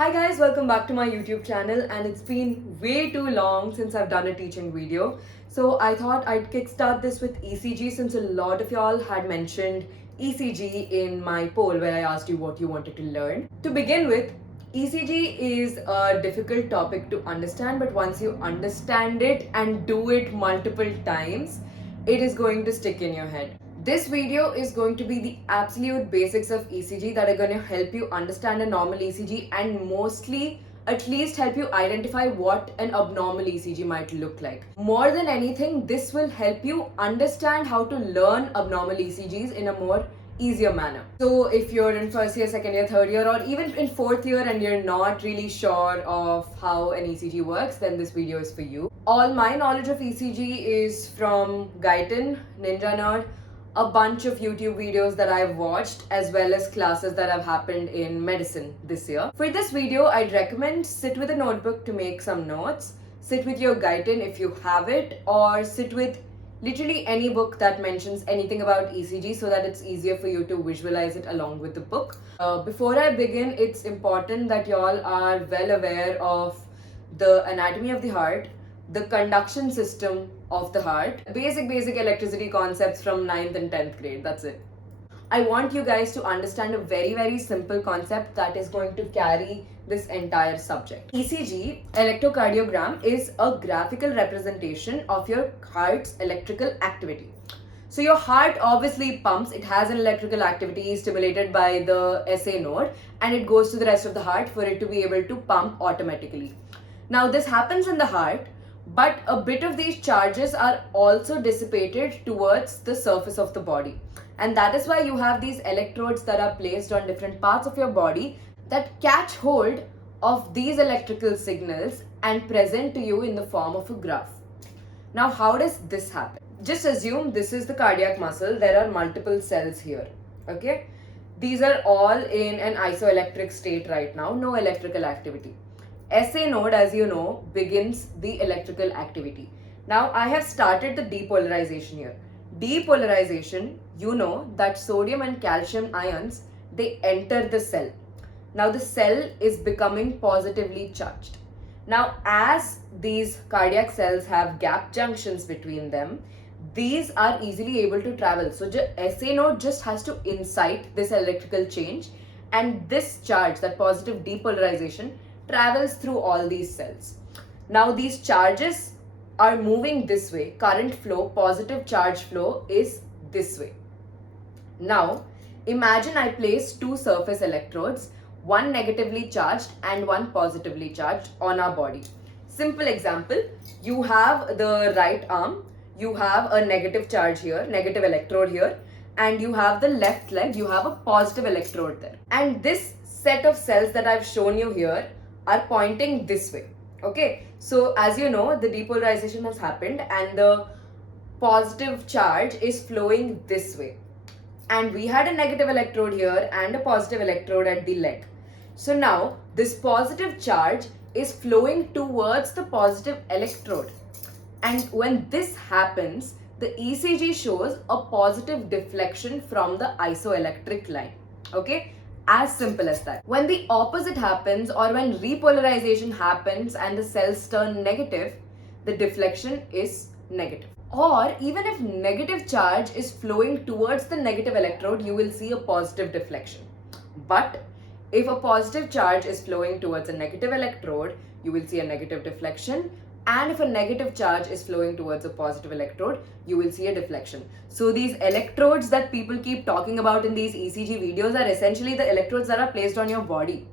Hi guys, welcome back to my YouTube channel, and it's been way too long since I've done a teaching video. So I thought I'd kickstart this with ECG since a lot of y'all had mentioned ECG in my poll where I asked you what you wanted to learn. To begin with, ECG is a difficult topic to understand, but once you understand it and do it multiple times, it is going to stick in your head. This video is going to be the absolute basics of ECG that are going to help you understand a normal ECG and mostly at least help you identify what an abnormal ECG might look like. More than anything, this will help you understand how to learn abnormal ECGs in a more easier manner. So if you're in first year, second year, third year, or even in fourth year and you're not really sure of how an ECG works, then this video is for you. All my knowledge of ECG is from greatt, Ninja Nerd, a bunch of YouTube videos that I've watched, as well as classes that have happened in medicine this year. For this video, I'd recommend sit with a notebook to make some notes, sit with your greatt if you have it, or sit with literally any book that mentions anything about ECG so that it's easier for you to visualize it along with the book. Before I begin, it's important that y'all are well aware of the anatomy of the heart, the conduction system of the heart, basic electricity concepts from 9th and 10th grade. That's it. I want you guys to understand a very simple concept that is going to carry this entire subject. ECG, electrocardiogram, is a graphical representation of your heart's electrical activity. So your heart obviously pumps, it has an electrical activity stimulated by the SA node, and it goes to the rest of the heart for it to be able to pump automatically. Now this happens in the heart, but a bit of these charges are also dissipated towards the surface of the body. And that is why you have these electrodes that are placed on different parts of your body that catch hold of these electrical signals and present to you in the form of a graph. Now, how does this happen? Just assume this is the cardiac muscle. There are multiple cells here, okay? These are all in an isoelectric state right now, no electrical activity. SA node, as you know, begins the electrical activity. Now, I have started the depolarization here. Depolarization, you know that sodium and calcium ions, they enter the cell. Now, the cell is becoming positively charged. Now, as these cardiac cells have gap junctions between them, these are easily able to travel. So, SA node just has to incite this electrical change, and this charge, that positive depolarization, travels through all these cells. Now these charges are moving this way. Current flow, positive charge flow is this way. Now imagine I place two surface electrodes, one negatively charged and one positively charged, on our body. Simple example, you have the right arm, you have a negative charge here, negative electrode here, and you have the left leg, you have a positive electrode there. And this set of cells that I've shown you here are pointing this way. Okay, so as you know, the depolarization has happened and the positive charge is flowing this way, and we had a negative electrode here and a positive electrode at the leg. So now this positive charge is flowing towards the positive electrode, and when this happens, the ECG shows a positive deflection from the isoelectric line. Okay, as simple as that. When the opposite happens, or when repolarization happens and the cells turn negative, the deflection is negative. Or even if negative charge is flowing towards the negative electrode, you will see a positive deflection. But if a positive charge is flowing towards a negative electrode, you will see a negative deflection. And if a negative charge is flowing towards a positive electrode, you will see a deflection. So these electrodes that people keep talking about in these ECG videos are essentially the electrodes that are placed on your body.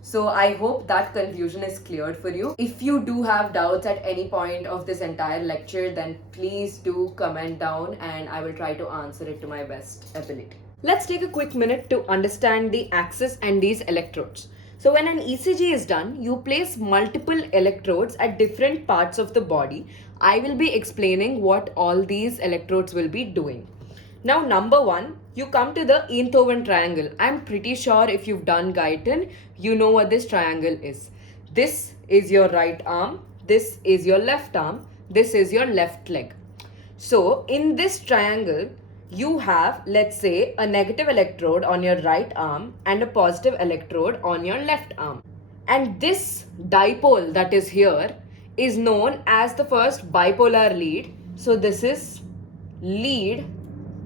So I hope that confusion is cleared for you. If you do have doubts at any point of this entire lecture, then please do comment down and I will try to answer it to my best ability. Let's take a quick minute to understand the axis and these electrodes. So when an ECG is done, you place multiple electrodes at different parts of the body. I will be explaining what all these electrodes will be doing. Now, number one, you come to the Einthoven triangle. I'm pretty sure if you've done greatt, you know what this triangle is. This is your right arm, this is your left arm, this is your left leg. So in this triangle, you have, let's say, a negative electrode on your right arm and a positive electrode on your left arm. And this dipole that is here is known as the first bipolar lead. So this is lead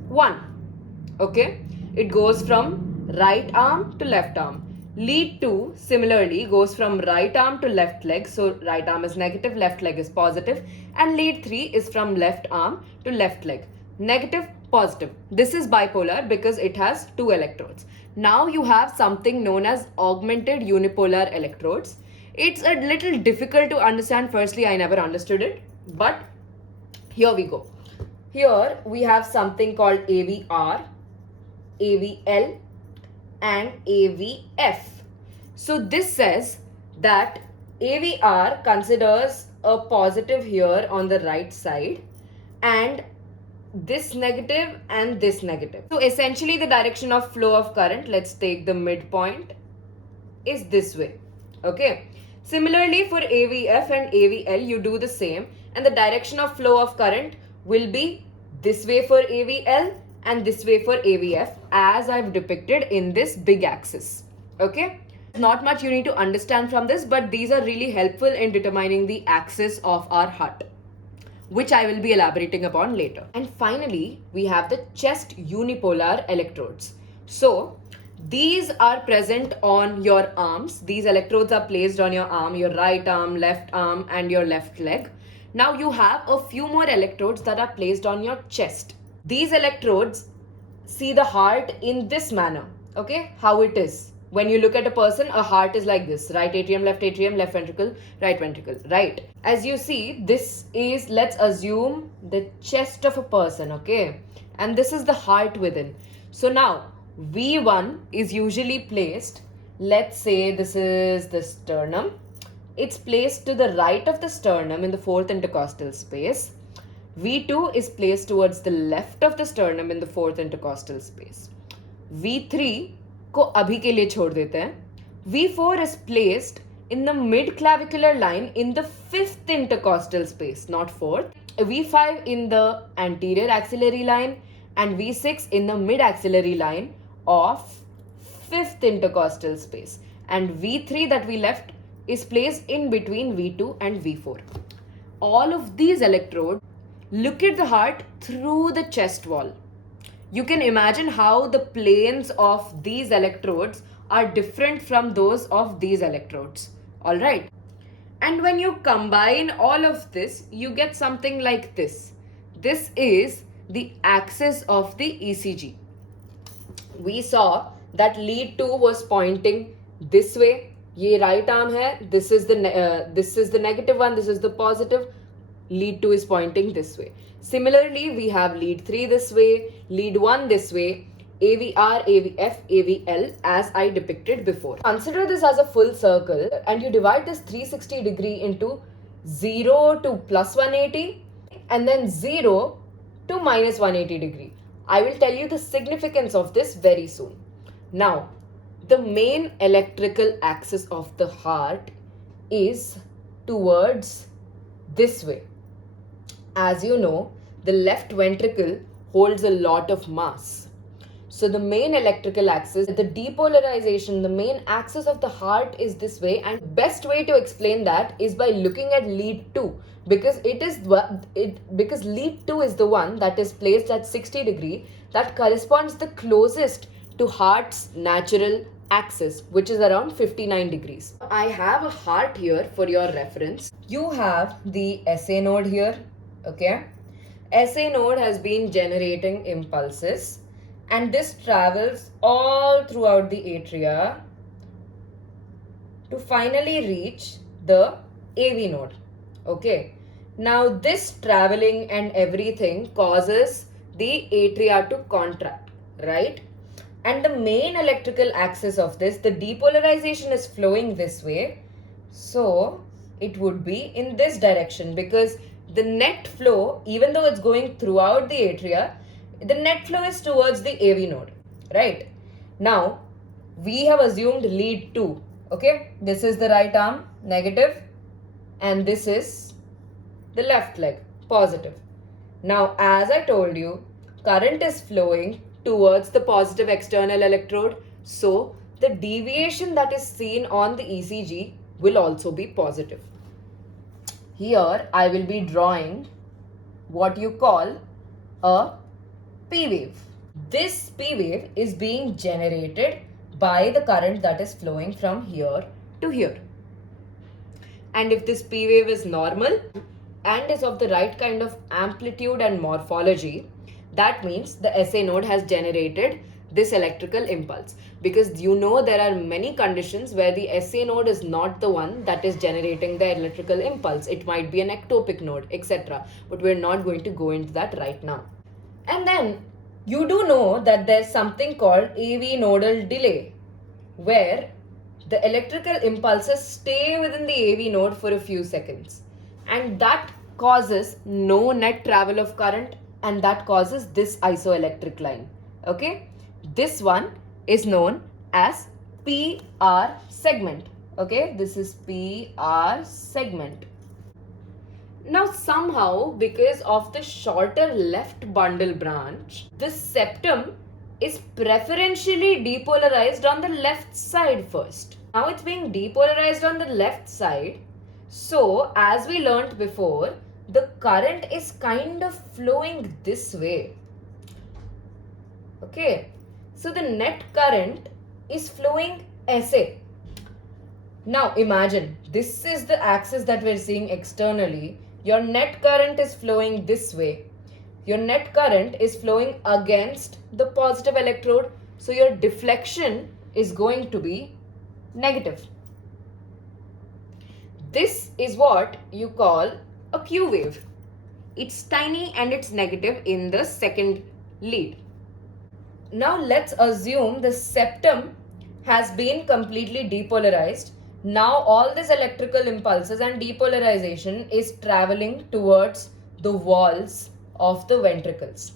1. Okay, it goes from right arm to left arm. Lead 2 similarly goes from right arm to left leg. So right arm is negative, left leg is positive. And lead 3 is from left arm to left leg. Negative, positive. This is bipolar because it has 2 electrodes. Now you have something known as augmented unipolar electrodes. It's a little difficult to understand. Firstly, I never understood it, but here we go. Here we have something called AVR, AVL and AVF. So this says that AVR considers a positive here on the right side and this negative and this negative. So essentially the direction of flow of current, let's take the midpoint, is this way. Okay. Similarly for AVF and AVL you do the same and the direction of flow of current will be this way for AVL and this way for AVF as I've depicted in this big axis. Okay. Not much you need to understand from this, but these are really helpful in determining the axis of our heart, which I will be elaborating upon later. And finally, we have the chest unipolar electrodes. So these are present on your arms. These electrodes are placed on your arm, your right arm, left arm and your left leg. Now you have a few more electrodes that are placed on your chest. These electrodes see the heart in this manner. Okay, how it is. When you look at a person, a heart is like this. Right atrium, left ventricle, right. As you see, this is, let's assume, the chest of a person, okay? And this is the heart within. So now, V1 is usually placed, let's say this is the sternum. It's placed to the right of the sternum in the fourth intercostal space. V2 is placed towards the left of the sternum in the fourth intercostal space. V3 को अभी के लिए छोड़ देते हैं. V4 is placed in the mid-clavicular line in the fifth intercostal space, not fourth. V5 in the anterior axillary line and V6 in the mid-axillary line of fifth intercostal space. And V3 that we left is placed in between V2 and V4. All of these electrodes look at the heart through the chest wall. You can imagine how the planes of these electrodes are different from those of these electrodes. Alright. And when you combine all of this, you get something like this. This is the axis of the ECG. We saw that lead 2 was pointing this way. ये right arm hai. This is the negative one. This is the positive. Lead 2 is pointing this way. Similarly, we have lead 3 this way, lead 1 this way, AVR, AVF, AVL as I depicted before. Consider this as a full circle and you divide this 360 degree into 0 to plus 180 and then 0 to minus 180 degree. I will tell you the significance of this very soon. Now, the main electrical axis of the heart is towards this way. As you know, the left ventricle holds a lot of mass. So the main electrical axis, the depolarization, the main axis of the heart is this way, and best way to explain that is by looking at lead 2 because because lead 2 is the one that is placed at 60 degree that corresponds the closest to heart's natural axis, which is around 59 degrees. I have a heart here for your reference. You have the SA node here. Okay, SA node has been generating impulses and this travels all throughout the atria to finally reach the AV node. Okay, now this traveling and everything causes the atria to contract, right? And the main electrical axis of this, the depolarization is flowing this way. So it would be in this direction because the net flow, even though it's going throughout the atria, the net flow is towards the AV node, right? Now, we have assumed lead 2, okay? This is the right arm, negative, and this is the left leg, positive. Now, as I told you, current is flowing towards the positive external electrode, so the deviation that is seen on the ECG will also be positive. Here I will be drawing what you call a P wave. This P wave is being generated by the current that is flowing from here to here. And if this P wave is normal and is of the right kind of amplitude and morphology, that means the SA node has generated this electrical impulse. Because you know there are many conditions where the SA node is not the one that is generating the electrical impulse. It might be an ectopic node, etc. But we're not going to go into that right now. And then you do know that there's something called AV nodal delay, where the electrical impulses stay within the AV node for a few seconds. And that causes no net travel of current, and that causes this isoelectric line. Okay? This one is known as PR segment. Okay? This is PR segment. Now somehow, because of the shorter left bundle branch, this septum is preferentially depolarized on the left side first. Now it's being depolarized on the left side. So as we learnt before, the current is kind of flowing this way. Okay. So the net current is flowing SA. Now imagine, this is the axis that we're seeing externally. Your net current is flowing this way. Your net current is flowing against the positive electrode. So your deflection is going to be negative. This is what you call a Q wave. It's tiny and it's negative in the second lead. Now let's assume the septum has been completely depolarized. Now all this electrical impulses and depolarization is traveling towards the walls of the ventricles.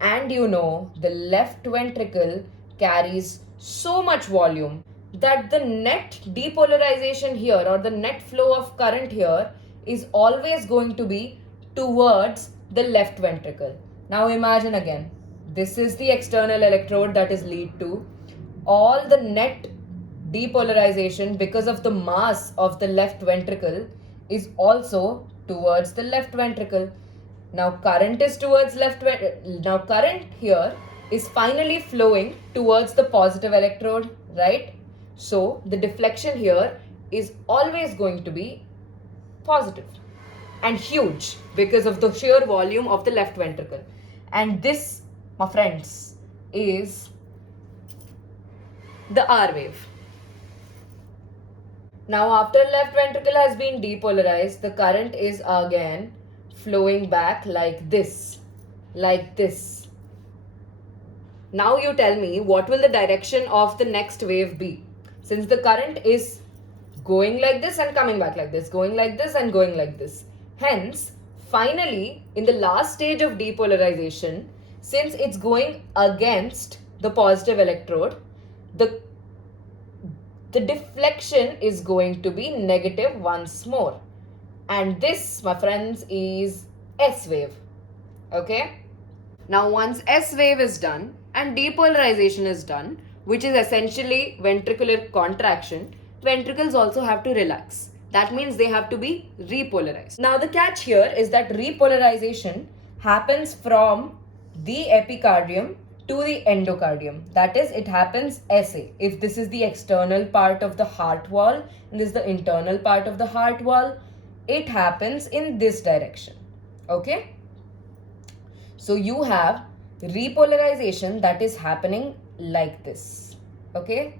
And you know, the left ventricle carries so much volume that the net depolarization here, or the net flow of current here, is always going to be towards the left ventricle. Now imagine again, this is the external electrode that is lead 2. All the net depolarization because of the mass of the left ventricle is also towards the left ventricle. Now current is towards now current here is finally flowing towards the positive electrode, right? So the deflection here is always going to be positive and huge because of the sheer volume of the left ventricle. And this, my friends, is the R wave. Now after left ventricle has been depolarized, the current is again flowing back like this, like this. Now you tell me, what will the direction of the next wave be? Since the current is going like this and coming back like this, going like this and going like this. Hence, finally, in the last stage of depolarization, since it's going against the positive electrode, the deflection is going to be negative once more. And this, my friends, is S wave. Okay? Now once S wave is done and depolarization is done, which is essentially ventricular contraction, ventricles also have to relax. That means they have to be repolarized. Now the catch here is that repolarization happens from the epicardium to the endocardium. That is, it happens SA. If this is the external part of the heart wall and this is the internal part of the heart wall, it happens in this direction. Okay? So you have repolarization that is happening like this. Okay?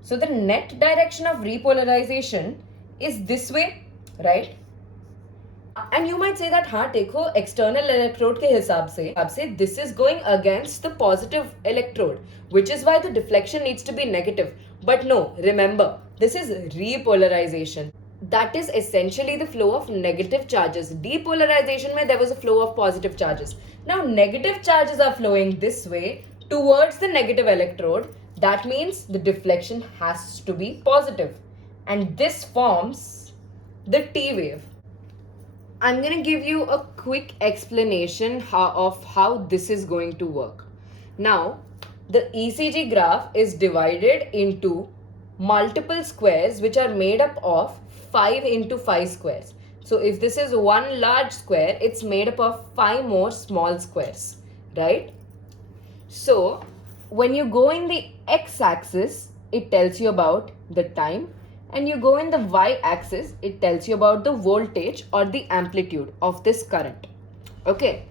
So the net direction of repolarization is this way, right? And you might say that, हाँ देखो external electrode के हिसाब से this is going against the positive electrode, which is why the deflection needs to be negative. But no, remember, this is repolarization. That is essentially the flow of negative charges. Depolarization mein there was a flow of positive charges. Now negative charges are flowing this way towards the negative electrode. That means the deflection has to be positive. And this forms the T wave. I'm going to give you a quick explanation of how this is going to work. Now, the ECG graph is divided into multiple squares which are made up of 5 into 5 squares. So if this is one large square, it's made up of 5 more small squares, right? So when you go in the x-axis, it tells you about the time, and you go in the y-axis, it tells you about the voltage or the amplitude of this current. Okay,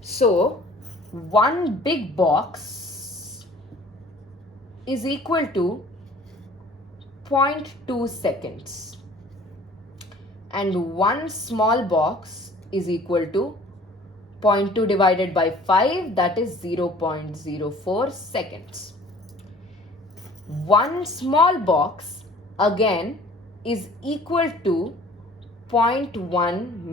so one big box is equal to 0.2 seconds and one small box is equal to 0.2 divided by 5, that is 0.04 seconds. One small box again is equal to 0.1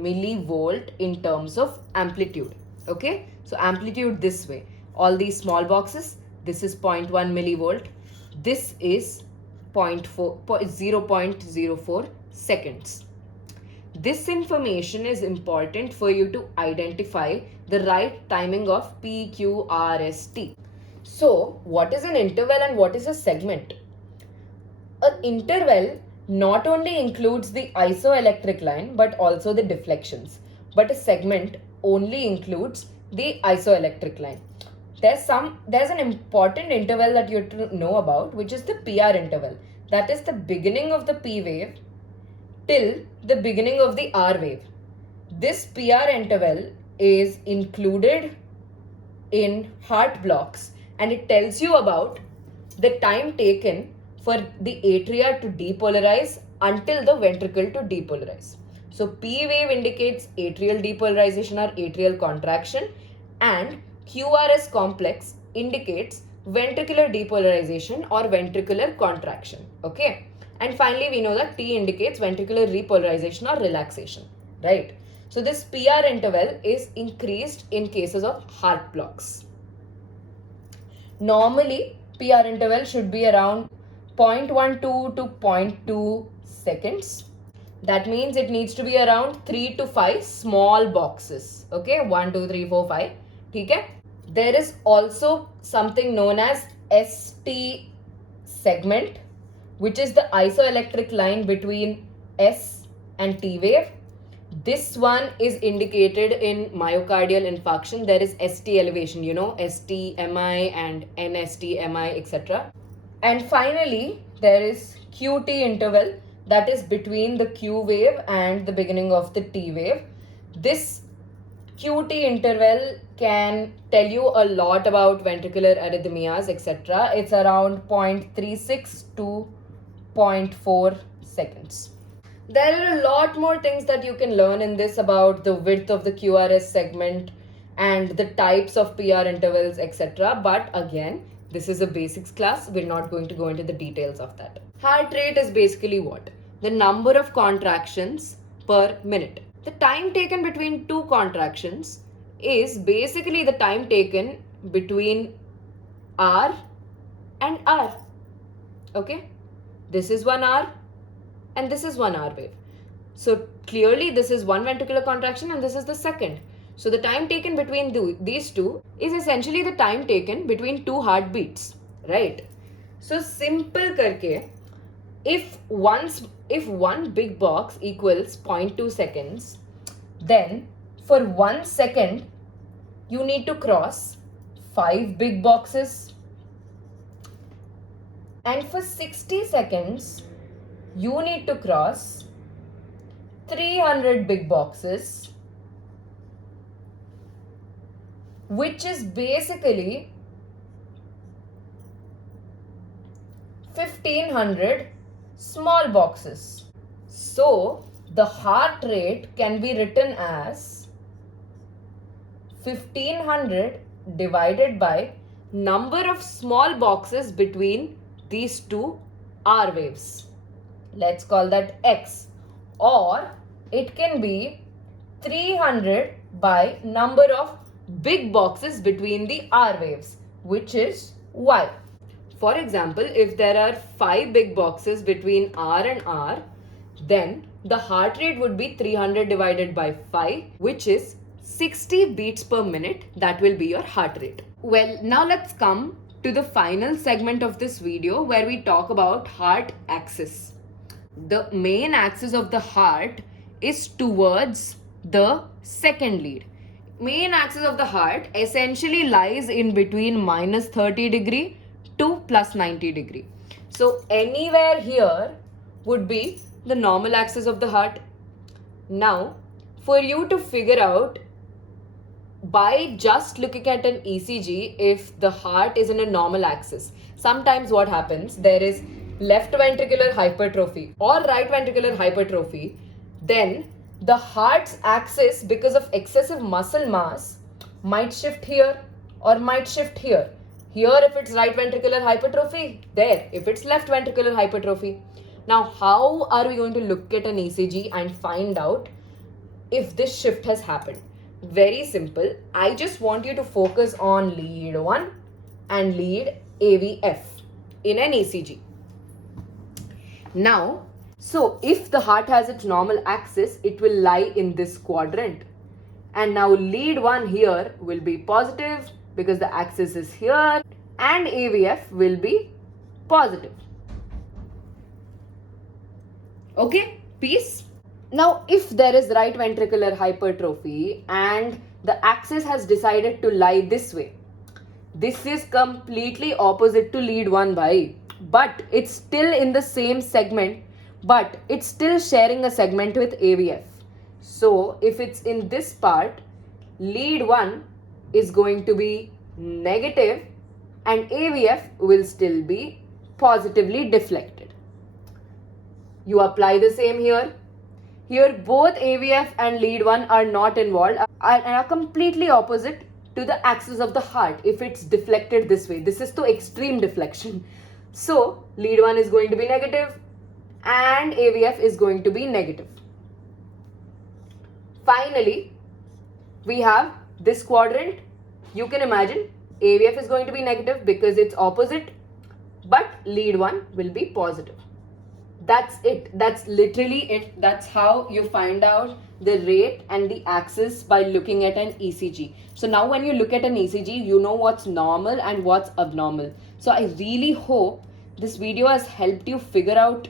millivolt in terms of amplitude. Okay, so amplitude this way, all these small boxes, this is 0.1 millivolt, this is 0.04 seconds. This information is important for you to identify the right timing of PQRST. So, what is an interval and what is a segment? An interval not only includes the isoelectric line but also the deflections. But a segment only includes the isoelectric line. There's an important interval that you have to know about, which is the PR interval. That is the beginning of the P wave till the beginning of the R wave. This PR interval is included in heart blocks and it tells you about the time taken for the atria to depolarize until the ventricle to depolarize. So P wave indicates atrial depolarization or atrial contraction, and QRS complex indicates ventricular depolarization or ventricular contraction. Okay. And finally, we know that T indicates ventricular repolarization or relaxation, right? So this PR interval is increased in cases of heart blocks. Normally, PR interval should be around 0.12 to 0.2 seconds. That means it needs to be around 3 to 5 small boxes. Okay, 1, 2, 3, 4, 5. Okay? There is also something known as ST segment, which is the isoelectric line between S and T wave. This one is indicated in myocardial infarction. There is ST elevation, you know, ST-MI and NST-MI, etc. And finally, there is QT interval, that is between the Q wave and the beginning of the T wave. This QT interval can tell you a lot about ventricular arrhythmias, etc. It's around 0.36 to 0.4 seconds. There are a lot more things that you can learn in this about the width of the QRS segment and the types of PR intervals, etc. But again, this is a basics class. We're not going to go into the details of that. Heart rate is basically what? The number of contractions per minute. The time taken between two contractions is basically the time taken between R and R. Okay? This is 1 hour and this is 1 hour wave. So clearly this is one ventricular contraction and this is the second. So the time taken between these two is essentially the time taken between two heartbeats, right? So simple karke, if one big box equals 0.2 seconds, then for 1 second you need to cross 5 big boxes. And for 60 seconds, you need to cross 300 big boxes, which is basically 1500 small boxes. So, the heart rate can be written as 1500 divided by number of small boxes between these two R waves. Let's call that X. Or it can be 300 by number of big boxes between the R waves, which is Y. For example, if there are 5 big boxes between R and R, then the heart rate would be 300 divided by 5, which is 60 beats per minute. That will be your heart rate. Well, now let's come to the final segment of this video where we talk about heart axis. The main axis of the heart is towards the second lead. Main axis of the heart essentially lies in between minus 30 degree to plus 90 degree. So anywhere here would be the normal axis of the heart. Now, for you to figure out by just looking at an ECG if the heart is in a normal axis, sometimes what happens, there is left ventricular hypertrophy or right ventricular hypertrophy, then the heart's axis, because of excessive muscle mass, might shift here or might shift here. Here if it's right ventricular hypertrophy, there if it's left ventricular hypertrophy. Now how are we going to look at an ECG and find out if this shift has happened? Very simple. I just want you to focus on lead 1 and lead AVF in an ECG. Now, so if the heart has its normal axis, it will lie in this quadrant. And now lead 1 here will be positive because the axis is here, and AVF will be positive. Okay, peace. Now, if there is right ventricular hypertrophy and the axis has decided to lie this way, this is completely opposite to lead 1 by, but it's still in the same segment, but it's still sharing a segment with AVF. So, if it's in this part, lead 1 is going to be negative and AVF will still be positively deflected. You apply the same here. Here both AVF and lead 1 are not involved and are completely opposite to the axis of the heart if it's deflected this way. This is the extreme deflection. So lead 1 is going to be negative and AVF is going to be negative. Finally, we have this quadrant. You can imagine AVF is going to be negative because it's opposite, but lead 1 will be positive. That's it. That's literally it. That's how you find out the rate and the axis by looking at an ECG. So now when you look at an ECG, you know what's normal and what's abnormal. So I really hope this video has helped you figure out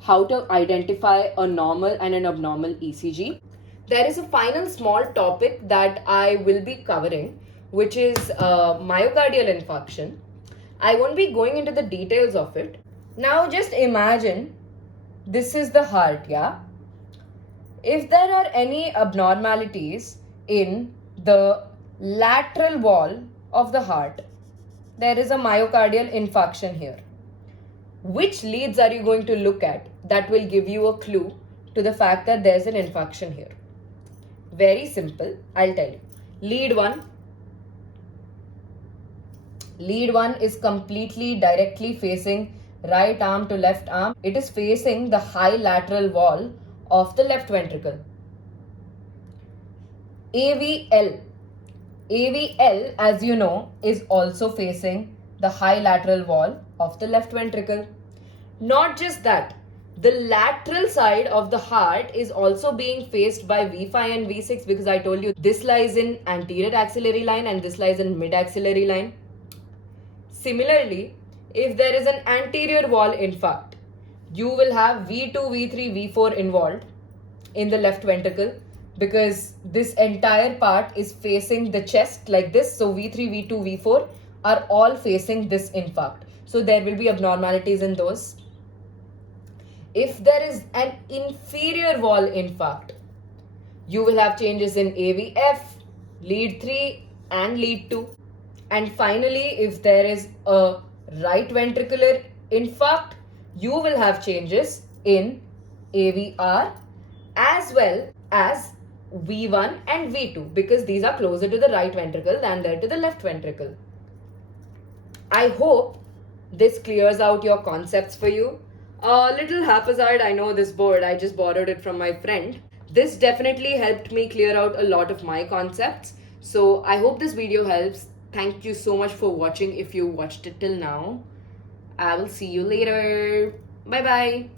how to identify a normal and an abnormal ECG. There is a final small topic that I will be covering, which is myocardial infarction. I won't be going into the details of it. Now just imagine this is the heart, yeah? If there are any abnormalities in the lateral wall of the heart, there is a myocardial infarction here. Which leads are you going to look at that will give you a clue to the fact that there's an infarction here? Very simple, I'll tell you. Lead 1. Lead 1 is completely directly facing right arm to left arm. It is facing the high lateral wall of the left ventricle. AVL. AVL, as you know, is also facing the high lateral wall of the left ventricle. Not just that, the lateral side of the heart is also being faced by V5 and V6 because I told you this lies in anterior axillary line and this lies in mid axillary line. Similarly, if there is an anterior wall infarct, you will have V2, V3, V4 involved in the left ventricle because this entire part is facing the chest like this. So V3, V2, V4 are all facing this infarct. So there will be abnormalities in those. If there is an inferior wall infarct, you will have changes in AVF, lead 3 and lead 2. And finally, if there is a right ventricular infarct, you will have changes in AVR as well as V1 and V2 because these are closer to the right ventricle than they're to the left ventricle. I hope this clears out your concepts for you. A little haphazard, I know this board, I just borrowed it from my friend. This definitely helped me clear out a lot of my concepts. So I hope this video helps. Thank you so much for watching if you watched it till now. I will see you later. Bye bye.